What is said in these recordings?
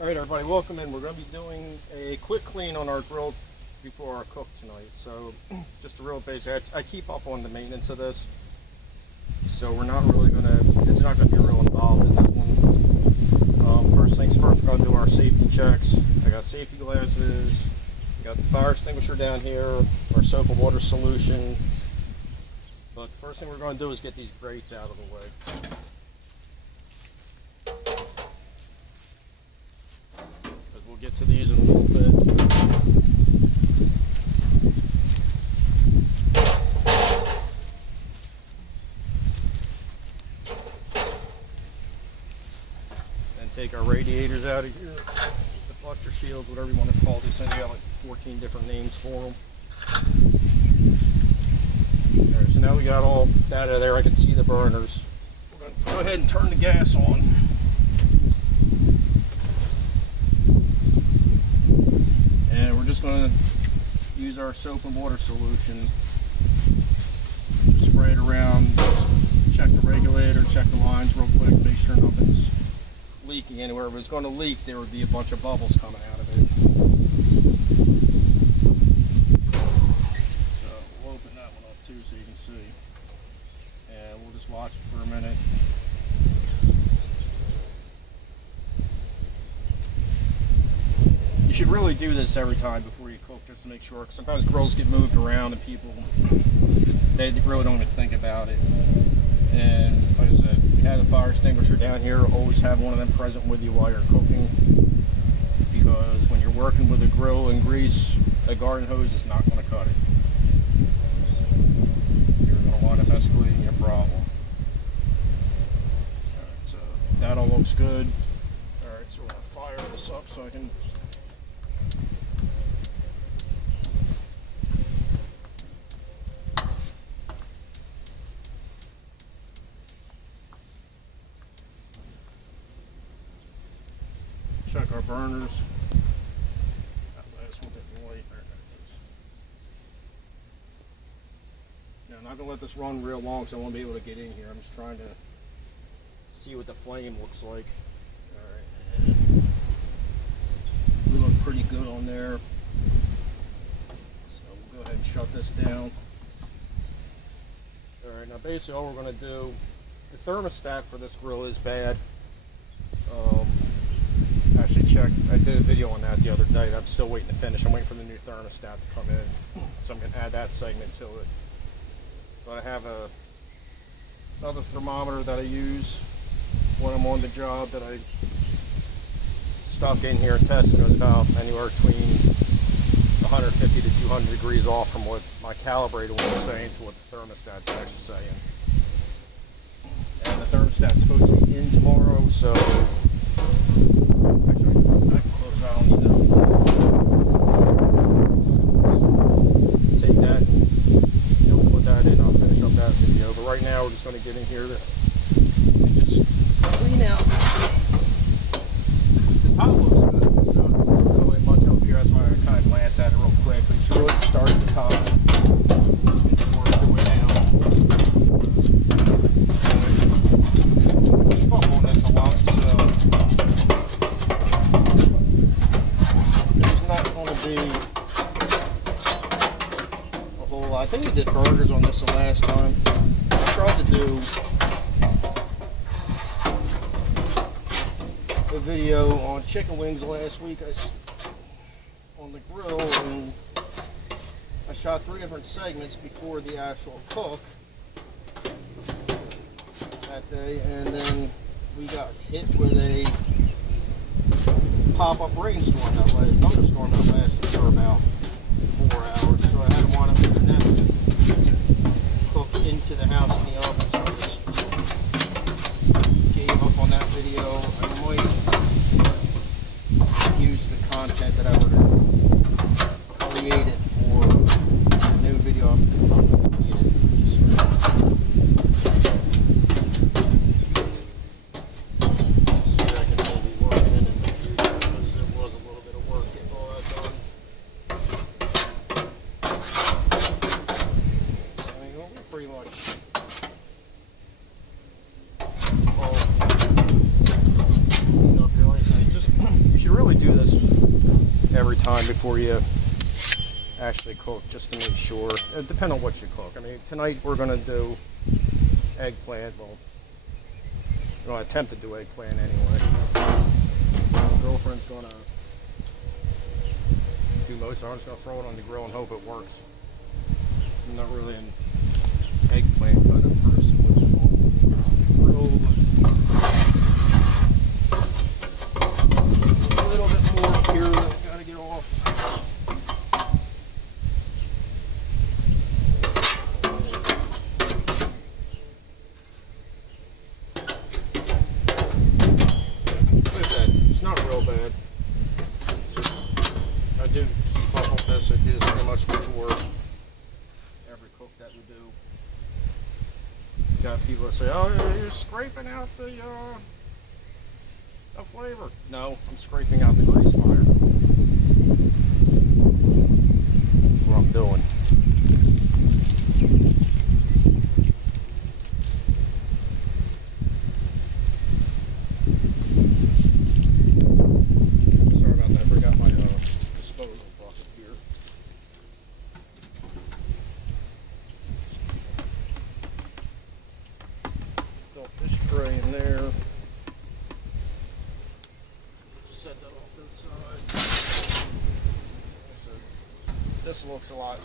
Alright everybody, welcome in. We're going to be doing a quick clean on our grill before our cook tonight. So just a real basic, I keep up on the maintenance of this. So we're not really going to, it's not going to be real involved in this one. First things first, we're going to do our safety checks. I got safety glasses, got the fire extinguisher down here, our soap and water solution. But the first thing we're going to do is get these grates out of the way. We'll get to these in a little bit. And take our radiators out of here, deflector shields, whatever you want to call this. I got like 14 different names for them. Alright, so now we got all that out of there. I can see the burners. We're going to go ahead and turn the gas on. And we're just going to use our soap and water solution. Just spray it around, check the regulator, check the lines real quick, make sure nothing's leaking anywhere. If it's going to leak, there would be a bunch of bubbles coming out of it. So we'll open that one up too so you can see. And we'll just watch it for a minute. You should really do this every time before you cook, just to make sure. Cause sometimes grills get moved around and people, they really don't even think about it. And like I said, we have a fire extinguisher down here. Always have one of them present with you while you're cooking, because when you're working with a grill and grease, a garden hose is not going to cut it. You're going to wind up escalating your problem. Alright, so that all looks good. Alright, so we're going to fire this up so I can check our burners. That last one didn't light. There it is. Now, I'm not going to let this run real long because I won't be able to get in here. I'm just trying to see what the flame looks like. Alright, we look pretty good on there. So we'll go ahead and shut this down. Alright, now basically all we're going to do, the thermostat for this grill is bad. Actually checked, I did a video on that the other day. I'm still waiting to finish. I'm waiting for the new thermostat to come in. So I'm going to add that segment to it. But I have another thermometer that I use when I'm on the job that I stuck in here and tested. It was about anywhere between 150 to 200 degrees off from what my calibrator was saying to what the thermostat's actually saying. And the thermostat's supposed to be in tomorrow, so actually, I can close out. I don't need to take that and put that in. I'll finish up that video. But right now, we're just going to get in here and just clean out. The top looks good. There's not really much up here. That's why I kind of glanced at it real quick. But you should really start at the top and just work your way down. Keep up on this a lot. Be a whole lot. I think we did burgers on this the last time. I tried to do a video on chicken wings last week on the grill, and I shot 3 different segments before the actual cook that day, and then we got hit with a pop-up rainstorm thunderstorm that lasted for about 4 hours, so I had to wind up putting that cook into the house in the oven, so I just gave up on that video. I might use the content that I would have created for the new video I'm creating. So you should really do this every time before you actually cook, just to make sure. It depends on what you cook. I mean, tonight we're gonna do eggplant. Well, we're gonna attempt to do eggplant anyway. My girlfriend's gonna do most of it. I'm just gonna throw it on the grill and hope it works. I'm not really an eggplant kind of person with the grill, but a little bit more up here that we gotta get off. Like I said, it's not real bad. I do keep up on this. It is pretty much before every cook that we do. Got people that say, "Oh, you're scraping out the flavor." No, I'm scraping out the grease fire. That's what I'm doing. Sorry about that. I forgot my disposal bucket here. Dump this tray in there. Set that off to the side. So this looks a lot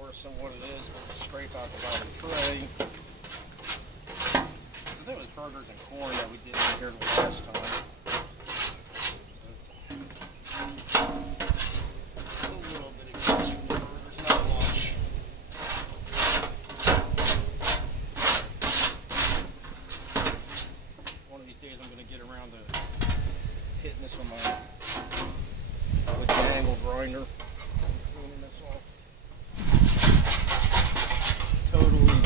worse than what it is. We'll scrape out the bottom tray. I think it was burgers and corn that we did in here the last time. A little bit of grease from the burgers, not much. One of these days I'm going to get around to hitting this on with the angle grinder, cleaning this off. Totally easy.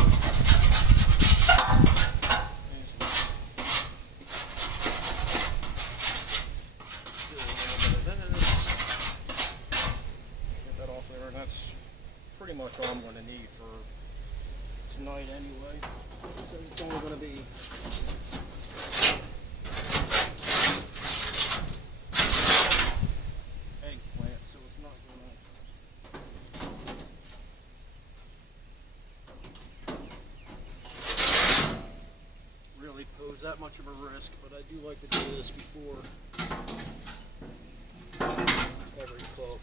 Do a little bit of this. Get that off there, and that's pretty much all I'm going to need for tonight anyway. So it's only going to be eggplant, so it's not going to really pose that much of a risk, but I do like to do this before every cook.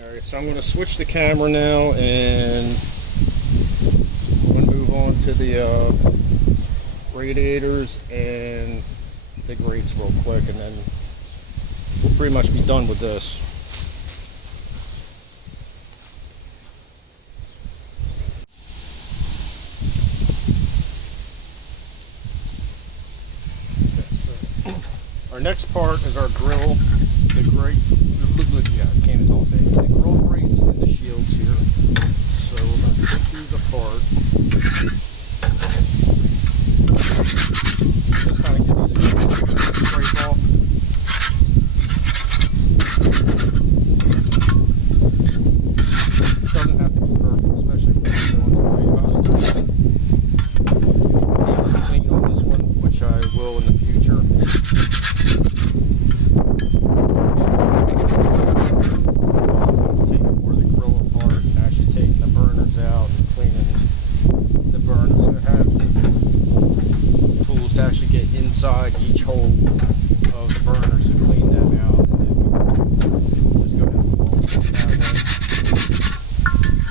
Alright, so I'm going to switch the camera now, and I'm going to move on to the radiators and the grates real quick, and then we'll pretty much be done with this. Our next part is our grill, the grate. Yeah, I can't talk today. The grill grates and the shields here. So we're going to take these apart. Just kind of get these scrape off. It doesn't have to be perfect, especially if we're doing tonight. If I was doing deep clean on this one, which I will in the future. Taking more of the grill apart and actually taking the burners out and cleaning the burners. So I have tools to actually get inside each hole of the burners to clean them out, and then we just go ahead and roll it that way.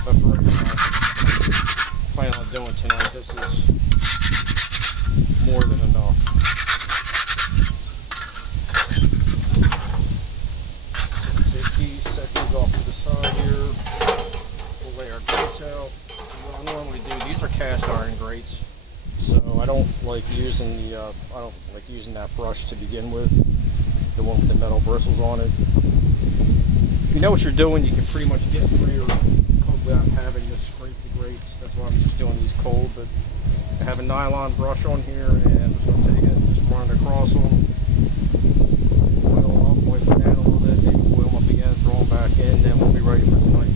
But for right now, I plan on doing tonight. This is more than enough. Set these off to the side here. We'll lay our grates out. What I normally do, these are cast iron grates, so I don't like using that brush to begin with, the one with the metal bristles on it. If you know what you're doing, you can pretty much get through your cook without having to scrape the grates. That's why I'm just doing these cold. But I have a nylon brush on here, and I'm just going to take it and just run it across them. Oil them up, wipe them down a little bit, maybe oil them up again, throw them back in, then we'll be ready for tonight.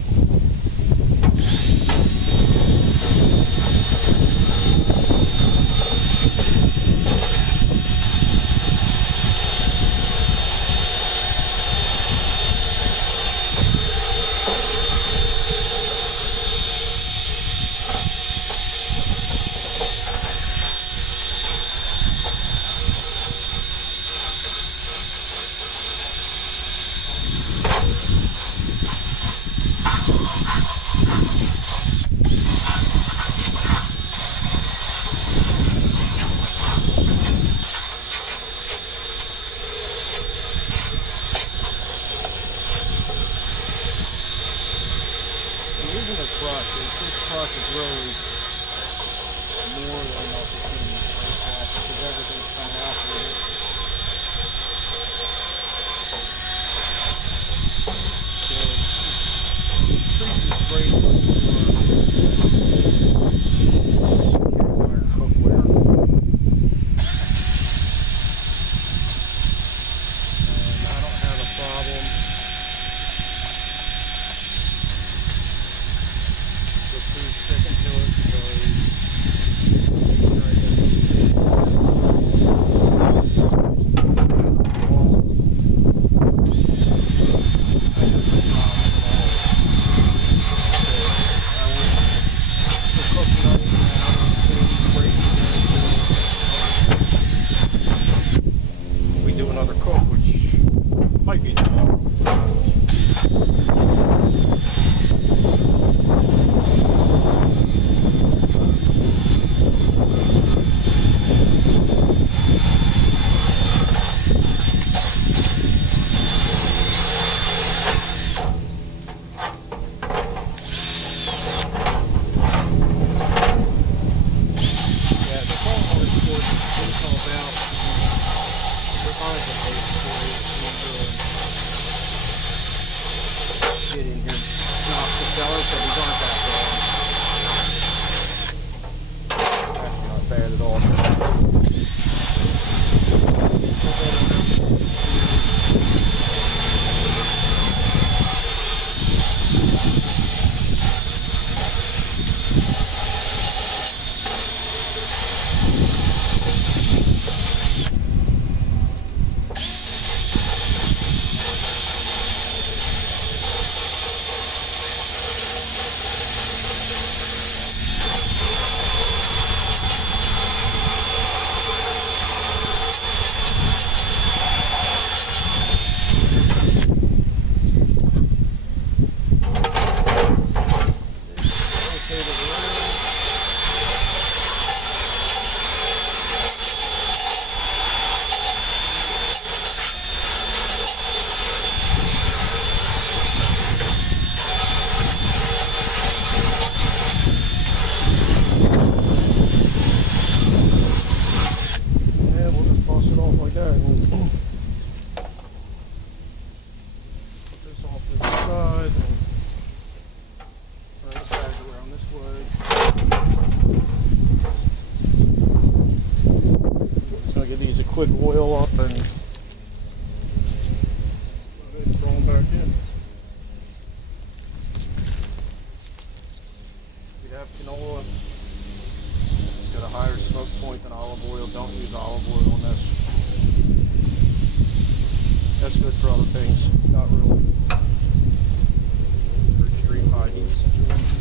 in here knocks the cellar, so these aren't that bad. Actually not bad at all. Quick oil up and go ahead and throw them back in. If you have canola, it's got a higher smoke point than olive oil. Don't use olive oil on this. That's good for other things. It's not really for extreme high heat situations.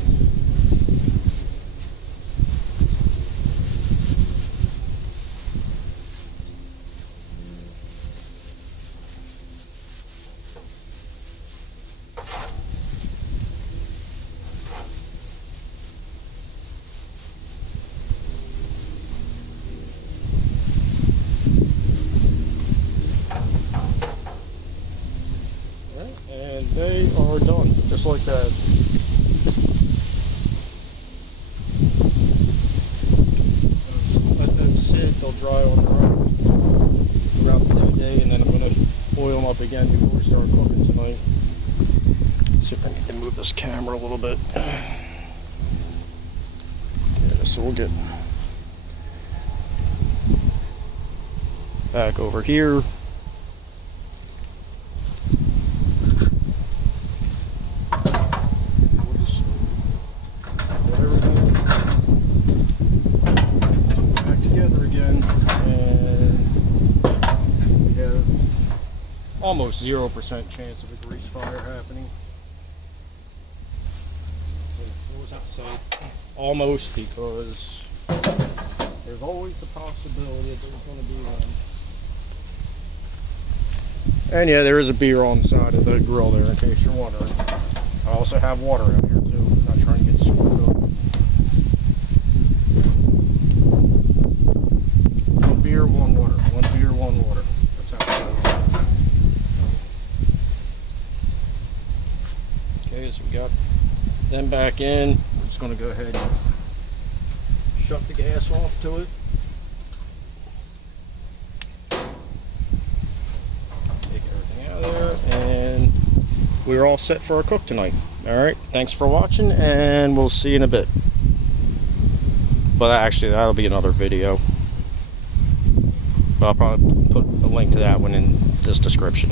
And they are done, just like that. Let them sit, they'll dry on their own throughout the day, and then I'm going to oil them up again before we start cooking tonight. See if I can move this camera a little bit. Yeah, so we'll get back over here. Almost 0% chance of a grease fire happening. What was that say? Almost, because there's always a possibility that there's going to be one. And yeah, there is a beer on the side of the grill there, in case you're wondering. I also have water out here too. I'm not trying to get screwed up. One beer, one water. One beer, one water. That's how it goes. Okay, so we got them back in. We're just going to go ahead and shut the gas off to it. Take everything out of there, and we're all set for our cook tonight. Alright, thanks for watching, and we'll see you in a bit. But actually, that'll be another video. But I'll probably put a link to that one in this description.